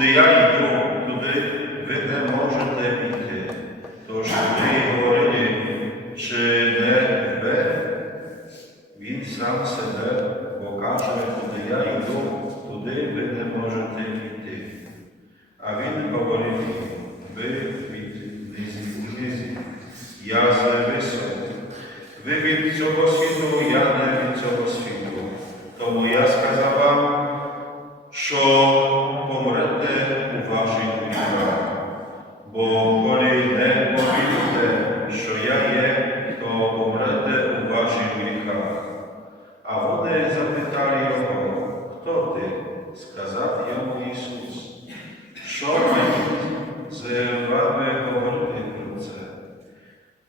Куди я йду, туди ви не можете йти. Тож ви говорили, чи не ви? Він сам себе покаже, куди я йду, туди ви не можете йти. А він говорив їм, ви від низі, я з висоти. Ви від цього світу, я не від цього світу. Тому я сказав вам, що помрете у ваших гріхах. Бо коли не повірите, що я є, то помрете у ваших гріхах. А вони запитали його, хто ти? Сказав йому Ісус. Що мають з вами говорити про це?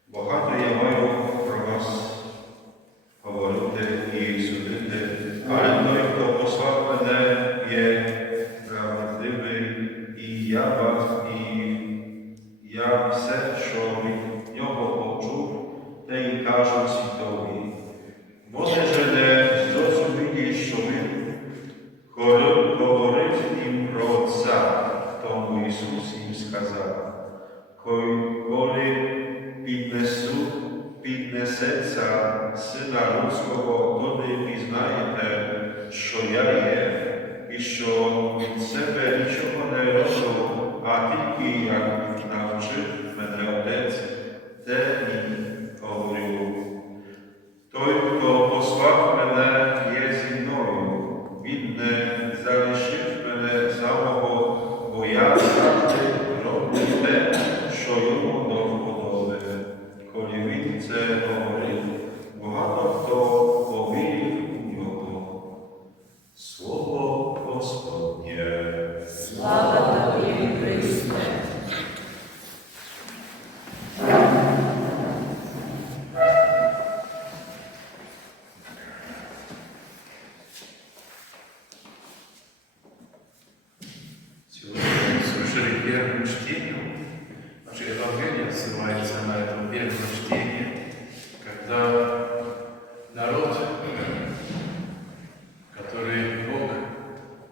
Багато я маю про вас говорити і судити, але той, хто послав мене, є правдивий, і я все, що від нього почув, те й кажу світові. Вони же не зрозуміли, що він говорить їм про Отця. Тому Ісус їм сказав, коли піднесеться Сина Людського, тоді пізнаєте, що я є, і що від себе нічого не роблю, а тільки як навчив мене Отець, те і говорю. Той, хто послав мене, є зі мною. Він не залишив мене самого, бо я завжди роблю те, що йому до вподоби. Коли він це говорив, багато хто повірив у нього. Слово Господнє. Слава Тобі, Христе! Слушали первым чтением, наше Евангелие ссылается на это первое чтение, когда народ, который Бог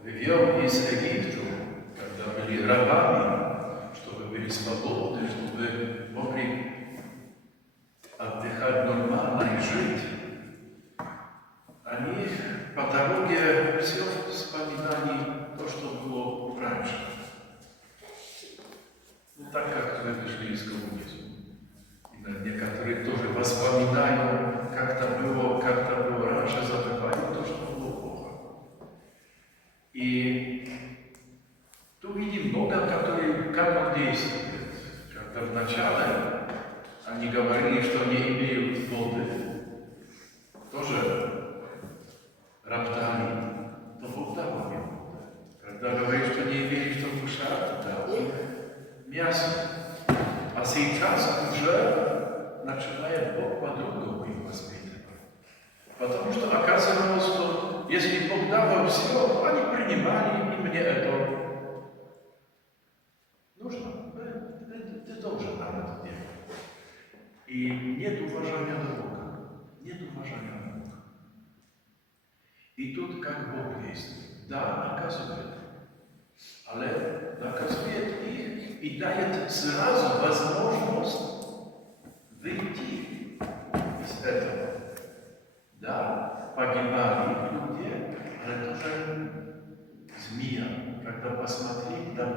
вывел из Египта, когда были рабами, чтобы были свободны, чтобы могли отдыхать нормально и жить, они по дороге все вспоминали то, что было раньше. Ну, так как вы пришли из коммунизма. И некоторые тоже воспоминания, как-то было раньше, забывали то, что было плохо. И тут видим Бога, который как он действует. Когда вначале они говорили, что не имеют воды, тоже роптали, то Бог дал им. Когда говорит, что не имеют что кушать, дал им мясо. А сейчас уже начинает Бог по-другому их воспитывать. Потому что оказывалось, что если Бог дал все, они принимали, и мне это нужно. Ты должен нам это делать. И нет уважения до Бога. Нет уважения до Бога. И тут как Бог действует. Да, наказывает. Але наказывает их и дает сразу возможность выйти из этого. Да, погибали люди, але тоже змея, когда посмотрели, да,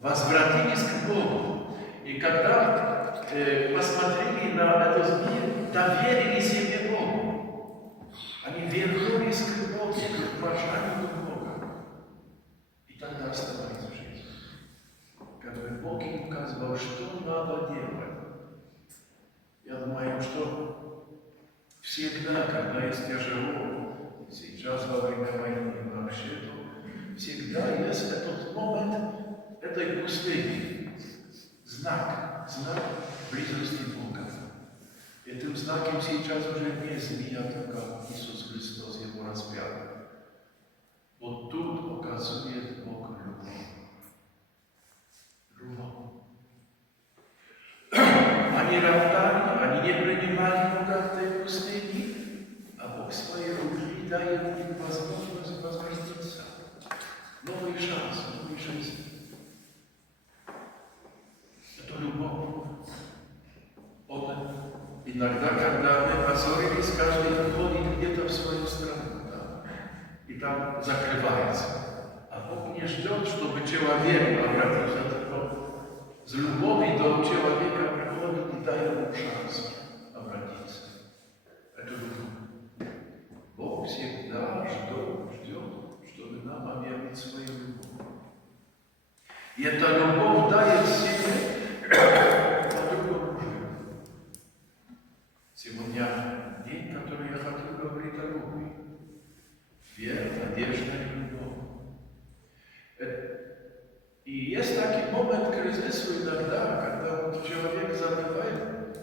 возвратились к Богу. И когда посмотрели на эту змею, доверили себе Богу. Они вернулись к Богу, к уважению Бога. И тогда оставались в жизни. Когда Бог им указывал, что надо делать. Я думаю, что всегда, когда есть тяжело, сейчас во время войны вообще, то всегда есть этот момент этой пустыни. Знак близости Бога. Этим знаком сейчас уже не змея, только Иисус Христос, Его распятый. Вот тут указывает Бог любовь. Они роптали, они не принимали Бога в этой пустыне, а Бог своей руки дает им возможность возвратиться. Новый шанс, новую жизнь. иногда, когда мы поссорились, каждый уходит где-то в свою страну, да, и там закрывается. А Бог не ждет, чтобы человек обратился с любовью до человека, приходит и дает ему шанс обратиться. Это любовь. Бог всегда ждет, чтобы нам объявить свою любовь. И эта любовь дает силы на другом уже. Сегодня день, который я хочу говорить о любви. Вера, надежда и любовь. И есть такой момент кризиса иногда, когда человек забывает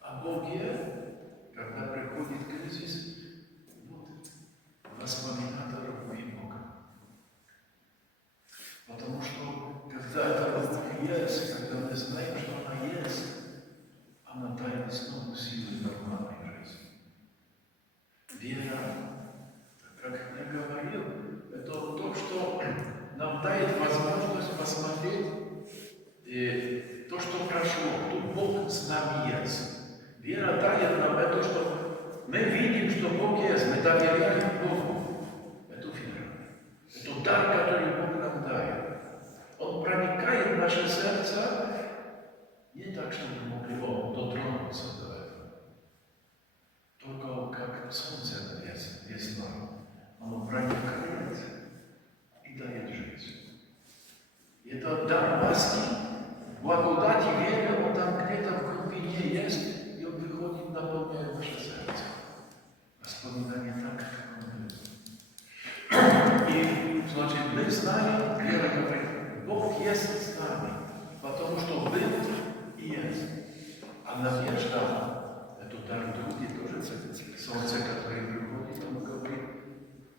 о Боге, когда приходит кризис, вот, воспоминает о любви Бога. Потому что, когда эта любовь есть, когда мы знаем, что она есть, она дает снова силы нормальной жизни. Вера, как я говорил, это то, что нам дает возможность посмотреть то, что прошло. Тут Бог с нами есть. Вера дает нам это, что мы видим, что Бог есть, мы доверяем Богу. Это вера. Это дар, который Бог нам дает. Он проникает в наше сердце не так, чтобы мы могли дотронуться до этого. Только как солнце весна. Оно проникает и дает жизнь. И это дар ласки, благодати, веры, он там где-то в глубине есть, и он выходит, наполняет наше сердце. Воспоминания так, как он есть. И, значит, мы знаем, вера говорит, Бог есть с нами, потому что был и есть. А надежда, это дар других тоже, солнце, которое приходит, он говорит,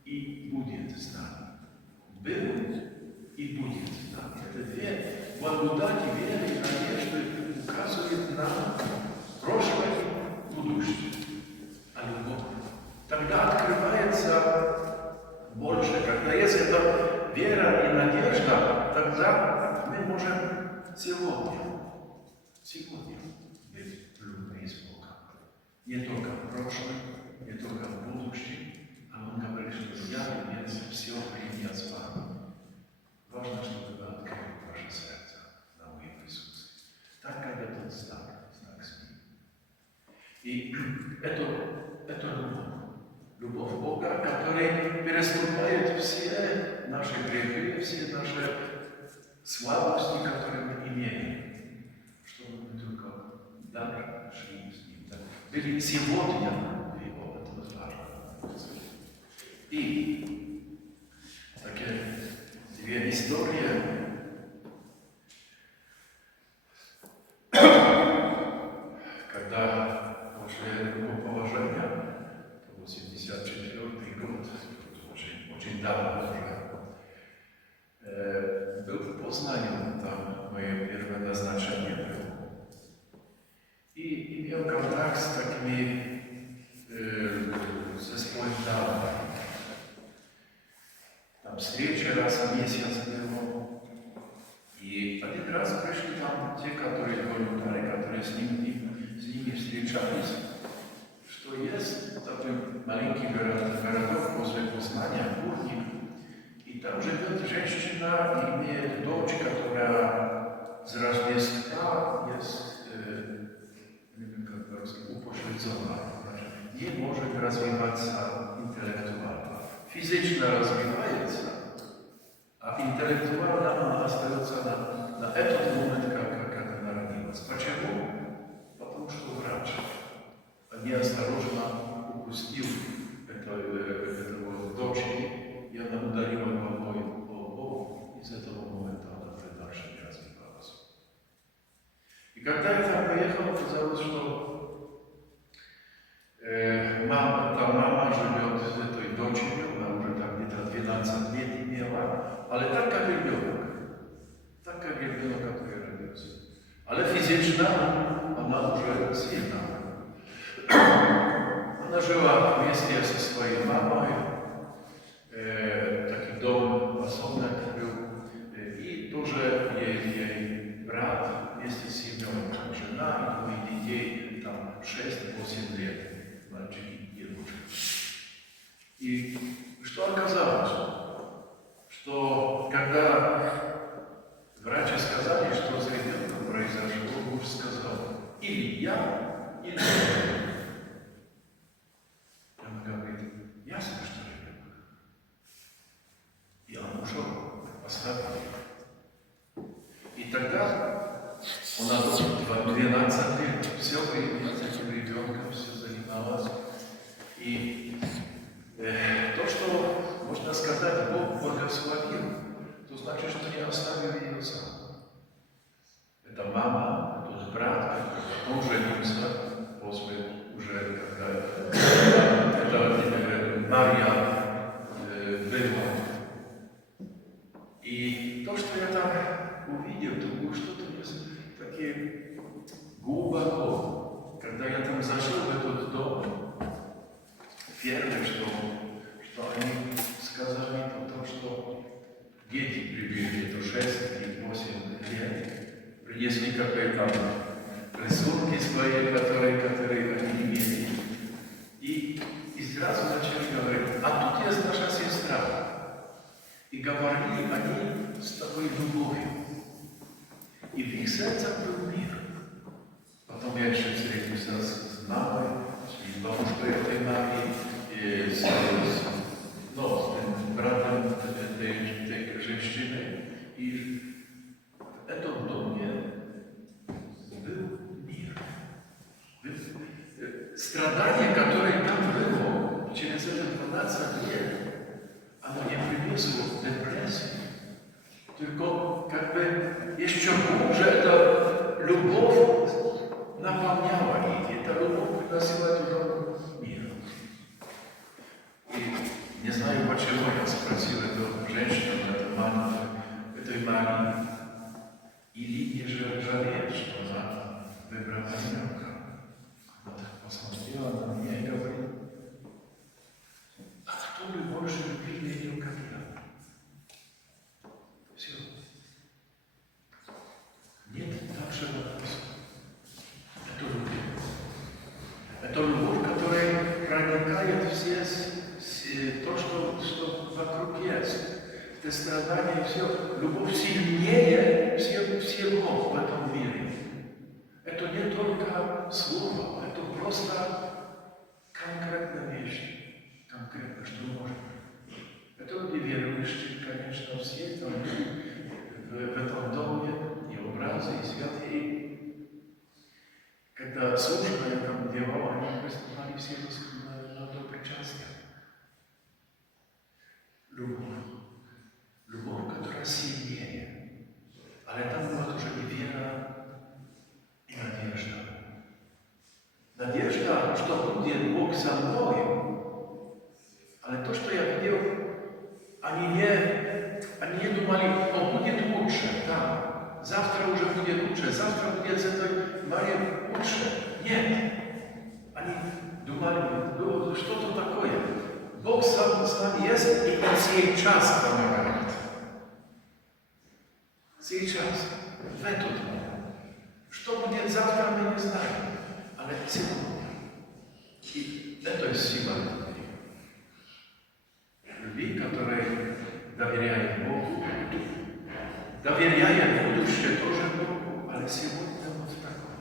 и будет с нами. Был и будет с нами. Это две благодати, веры и надежды указывают нам прошлое и будущее. А любовь. Тогда открывается больше. Когда есть эта вера и надежда, тогда мы можем сегодня быть в любви с Богом. Не только в прошлом, не только в будущем, а Он говорит, что я есть все время с вами. Важно, чтобы вы открыли ваше сердце на мое присутствие. Так как этот знак с ним. И это любовь. Любовь Бога, который переступает все наши грехи, все наши слабости, которые мы имеем, чтобы мы только дальше шли с Ним. Были сегодня Его, это важно. И такие две истории. Когда после этого положения, 84-й год, очень давно уже, был в Познании, там мое первое назначение было. И имел контакт с такими зесполитами. Там встреча раз в месяц было. И один раз пришли там те, которые волонтеры, которые с ними встречались, что есть такой маленький городок возле Познания, Бурник, и там живет женщина и имеет дочь, которая с Рождества есть, как по-русски, упошлицована, не может развиваться интеллектуально. Физично развивается, а интеллектуально она остается на этот момент, как она родилась. Почему? Потому что врач неосторожно упустил этого дочери, и она ударила головой о Бога, и с этого момента она уже дальше не развивалась. И когда я там поехал, оказалось, что мама живет с этой дочерью, она уже там где-то 12 лет имела, але так как ребенок, который родился. Але физично она уже сильна. Она жила вместе со своей мамой, такой дом особняк был, и тоже ей брат вместе с семьей, жена и двое детей там ушел, оставил. И тогда она до 12 лет все время с этим ребенком, все занималась. И то, что, можно сказать, Бог благословил, то значит, что не оставил ее сам. Это мама, тот брат, он женился после уже, когда это Марья была. И то, что я там увидел, то было что-то такие глубоко. Когда я там зашел в этот дом, первое, что они сказали, то, что дети прибыли, это 6 и 8 лет, принесли какие-то рисунки свои, которые они имели. И сразу начали говорить, а тут есть наша сестра. И говорили они с такой любовью. И в их сердцах был мир. Потом я еще встретился с мамой, с бабушкой этой мамы, с братом этой женщины. И в этом доме был мир. Страдание, которое там было через эти 12 лет, оно не принесло депрессии. Только как бы еще глубже эта любовь наполняла их. Эта любовь приносила туда мир. И не знаю, почему я спросил эту женщину, эту маму, этой Марии, или не жалеет, что она выбрала ребенка. Она так посмотрела на меня и говорит, а кто бы больше любил ее, как я? Все. Нет дальше вопроса. Это любовь. Это любовь, которая проникает все то, что вокруг есть. Это страдание, все. Любовь сильнее всего в этом мире. Это не только слово, это просто конкретная вещь. Конкретно, что может быть. Это люди верующие, конечно, все там в этом доме, и образы, и святые. Когда служба я там делал, они приступали все на доброчастие. Любовь. Любовь, которая сильнее. Але там была тоже и вера, и надежда. Надежда, что будет Бог со мной. Але то, что я видел, они не думали, о, будет лучше, да. Завтра уже будет лучше, завтра будет с этой Марией лучше. Нет. Они думали, что-то такое. Бог с нами есть, и Он сейчас помогает. Сейчас, в этот момент. Что будет завтра, мы не знаем. Але сегодня. И это сила любви. Любви, которая доверяет Богу, доверяет будущее тоже Богу, але сегодня вот такое.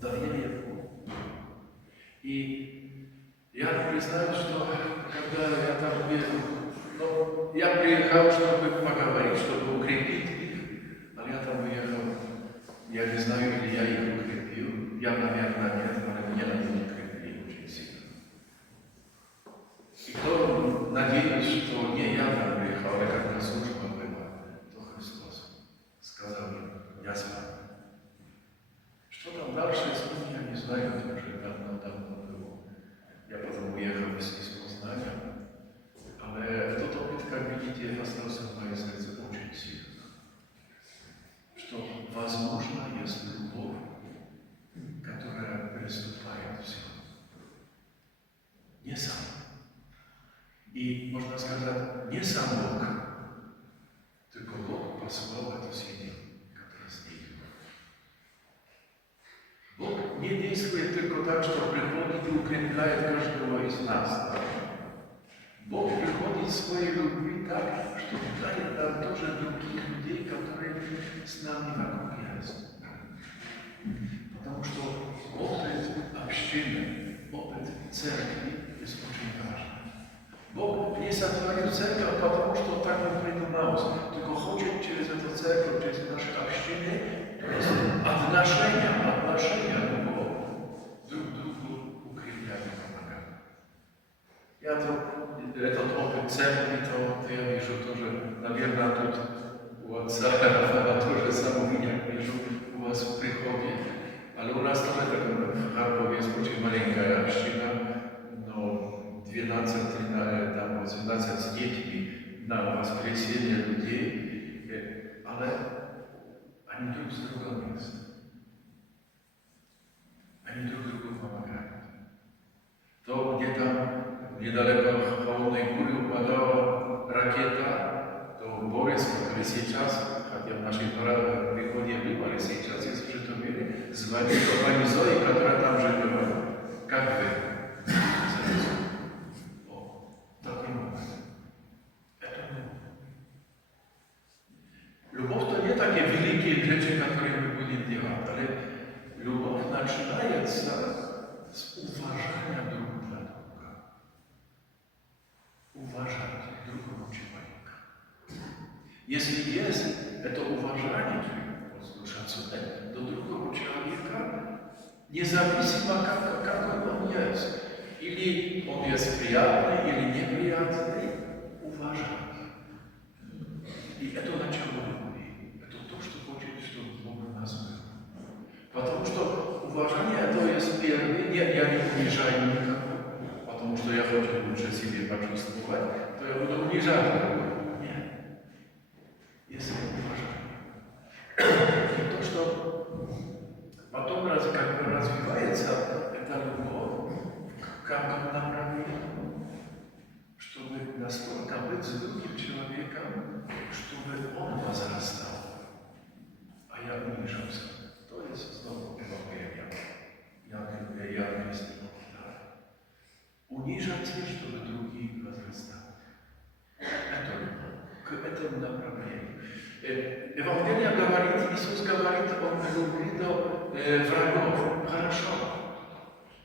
Доверие Богу. И я признаю, что когда я там был, я приехал, чтобы поговорить, чтобы укрепить их, но я там уехал, я не знаю, или я их укрепил, я, наверное, нет, но меня они укрепили очень сильно. И кто надеюсь, что не я там приехал, а когда служба была, то Христос сказал мне, я с вами. Что там дальше с ним, я не знаю, это уже давно было. Я потом уехал из Познания, але этот опыт, как видите, остался в моем сердце очень сильно. Что возможно есть любовь, которая приступает все. Не сам. И можно сказать, не сам Бог, только Бог послал эту семью, которая с ней. Бог не действует только так, что приходит и укрепляет каждого из нас. Да? Бог приходит в своей любви так, что дает нам тоже других людей, которые с нами вокруг есть. Потому что опыт общины, опыт церкви есть очень важен. Бог не сотворил церковь, потому что так церкви, то я вижу тоже, наверное, тут у отца Рафаэла тоже самое, как вижу у вас в приходе. Ale u nas тоже так в Харькове есть очень маленькая община, но 12, 13, там 18 с детьми на воскресенье людей, ale они друг с другом есть. Они друг другу помогают. То где-то недалеко Холодной Góry упадала ракета, то Борис, который сейчас, хотя в нашей приходе бывали, сейчас есть в Житомире, звонит пани Зои, которая там живет. Как вы? О, такой момент. Это любовь. Любовь то не такие великие вещи, которые мы будем делать, но любовь начинается с уважения друг для друга. Уважать другого человека. Если есть это уважение, до другого человека, независимо какой он есть, или он есть приятный, или неприятный, уважать. И это начало любви. Это то, что хочет, чтобы Бог нас был. Потому что уважение это есть первое. Я не унижаю никого, потому что я хочу лучше себе почувствовать, то я буду унижать другого. Нет. Если уважение. И то, что потом как бы развивается эта любовь, в каком направлении, чтобы настолько быть с другим человеком, чтобы он возрастал, а я унижался. То есть снова Евангелие. Я вместе повторяю. Унижаться, чтобы другие возрастали. Это любовь. К этому направлению. Евангелие говорит, Иисус говорит о любви до врагов. Хорошо.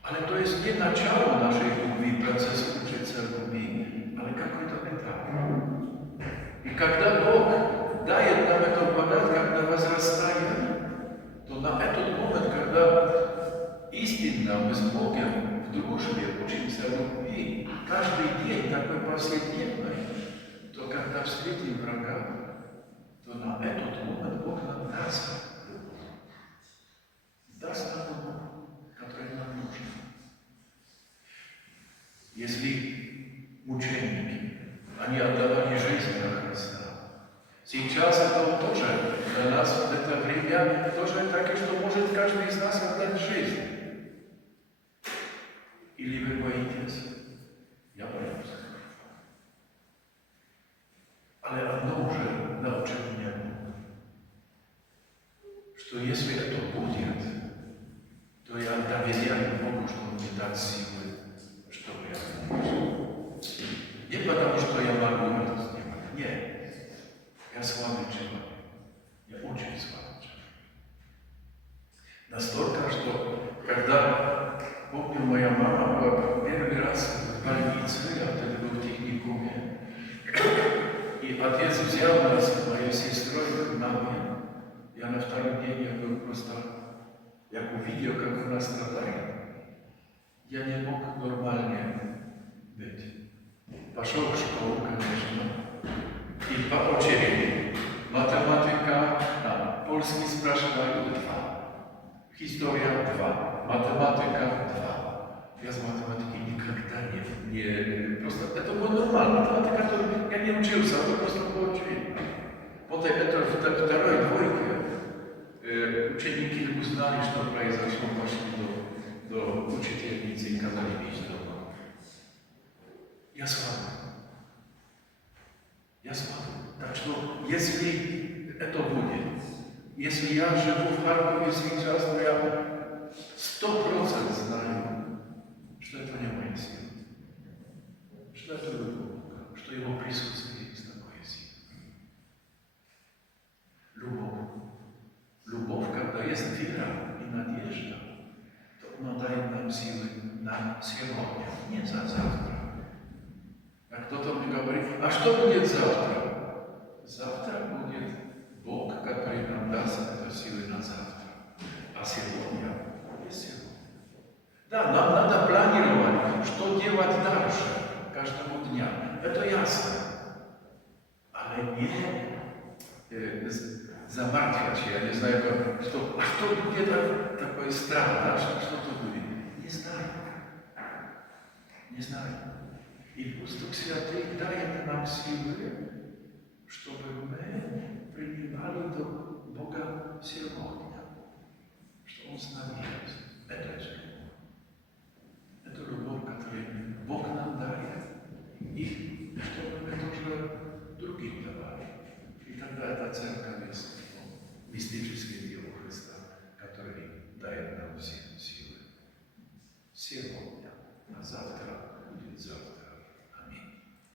Ale to jest nie начало naszej любви, процесс учиться любви, ale какой-то этап. И когда Бог дает нам эту благодать, когда возрастаем, то на этот момент, когда истинно мы с Богом в дружбе учимся любви, каждый день такой повседневный, то когда встретим врага, то на этот момент Бог нам даст любовь. Даст нам любовь, которая нам нужна. Если мученики, они отдавали жизнь на Христа, сейчас это тоже для нас в это время тоже так, что может каждый из нас отдать жизнь. Или вы боитесь? Я боюсь. Ale одно уже научил меня Бог, что если это будет, то я доверяю Богу, что Он мне даст силы, чтобы я выжил. Не потому, что я могу это сделать. Нет. Я слабый человек. Я очень слабый человек. Настолько, что когда, помню, моя мама была первый раз в больнице, я тогда был в техникуме, и отец взял нас с моей сестрой к маме. Я на второй день я был просто, я увидел, как она страдает. Я не мог нормально быть. Пошел в школу, конечно, и по очереди. Математика, польский спрашивают 2, история 2, математика 2. Я с математикой никогда не просто это было нормально. Математика, которую я не учился, это просто было очевидно. Вот это второй двойке ученики не узнали, что произошло, пошли до учительницы и сказали, видишь, дома. Я слабый. Я слабый. Так что, если это будет, если я живу в Харькове сейчас, то я 100% знаю, что это не мои силы. Что это любовь, что Его присутствие есть такое силы. Любовь. Любовь, когда есть вера и надежда, то она дает нам силы на сегодня, не за завтра. А кто-то мне говорит, а что будет завтра? Завтра будет Бог, который нам даст эту силу на завтра. А сегодня есть сегодня. Да, нам надо планировать, что делать дальше, каждого дня. Это ясно. ale nie zamartwiać się. Ja nie знаю, a kto będzie taki strach, что to będzie. Nie znają. Nie znają. I Duch Święty daje nam siły, żeby my принимали do Boga сегодня, что Он с нами есть. Это же. Это любовь, которую Бог нам дает, и чтобы мы тоже другим давали. И тогда эта церковь